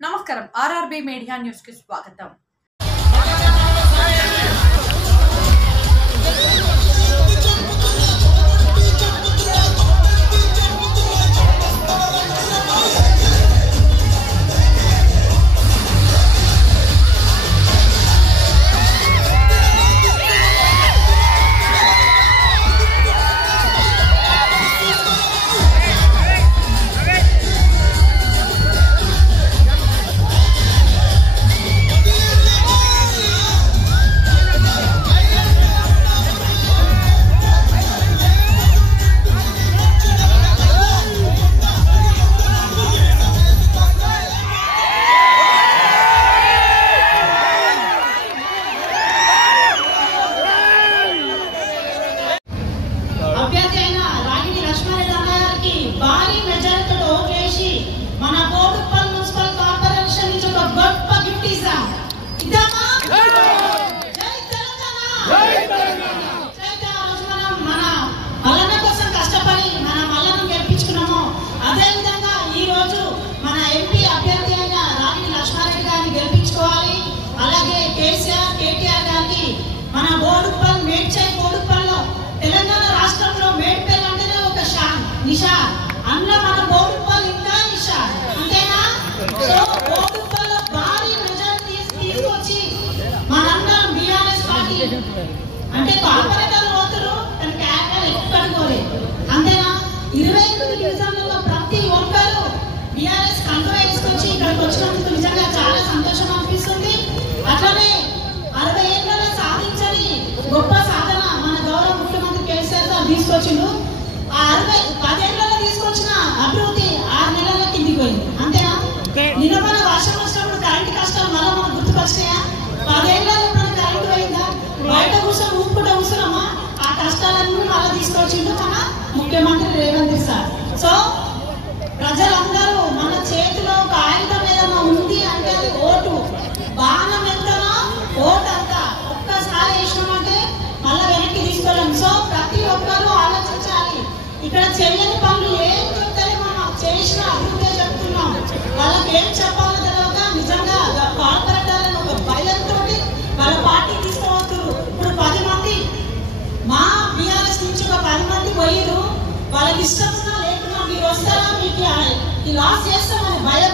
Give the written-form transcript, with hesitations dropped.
నమస్కారం RRB media news కి స్వాగతం. అంటే కార్పొరేటర్ ఓటరు తన క్యారెక్టర్ ఎక్కడుకోలేదు అంతేనా. 28 డివిజన్లలో ప్రతి ఒక్కరు బీఆర్ఎస్ కంట్రోల్ వేసుకొచ్చి ఇక్కడికి వచ్చినందుకు నిజంగా చాలా సంతోషం అనిపిస్తుంది. అట్లనే 60 ఏళ్లలో సాధించని గొప్ప సాధన మన గౌరవ ముఖ్యమంత్రి కేసీఆర్ గారు తీసుకొచ్చిండు. ఆ 10 ఏళ్లలో తీసుకొచ్చిన అభివృద్ధి 6 నెలల కిందికి పోయింది అంతేనా. నిన్న మన వర్షం వచ్చినప్పుడు కరెంటు కష్టాలు మళ్ళీ మనకు గుర్తుకొచ్చినాయా? 10 ఏళ్లలో కరెంటు పోయిందా? బయట కూర్చొని ఊపుకుంటే అవసరమా? ఆ కష్టాలన్నీ మళ్ళీ తీసుకొచ్చిండు మన ముఖ్యమంత్రి రేవంత్ సార్. సో ప్రజలందరూ మన చేతిలో ఒక ఆయుధం ఏదైనా ఉంది అంటే అది ఓటు. బాణం ఎంతనో ఓటు అంత. ఒక్కసారి వేసినామంటే మళ్ళీ వెనక్కి తీసుకోలేం. సో ప్రతి ఒక్కరూ ఆలోచించాలి. ఇక్కడ చెయ్యని పనులు ఏం చెప్తారే మనం చేసిన అభివృద్ధి చెప్తున్నాం. వాళ్ళకి ఏం చెప్పాలో తెలియక నిజంగా కార్పొరేటర్లను ఒక భయంతో వాళ్ళ పార్టీ తీసుకోవద్దురు. ఇప్పుడు 10 మంది మా బీఆర్ఎస్ నుంచి ఒక 10 మంది పోయిరు. వాళ్ళకి ఇష్టం ఉన్నా లేకున్నా మీరు వస్తారా మీకు ఈ లాస్ చేస్తామని భయం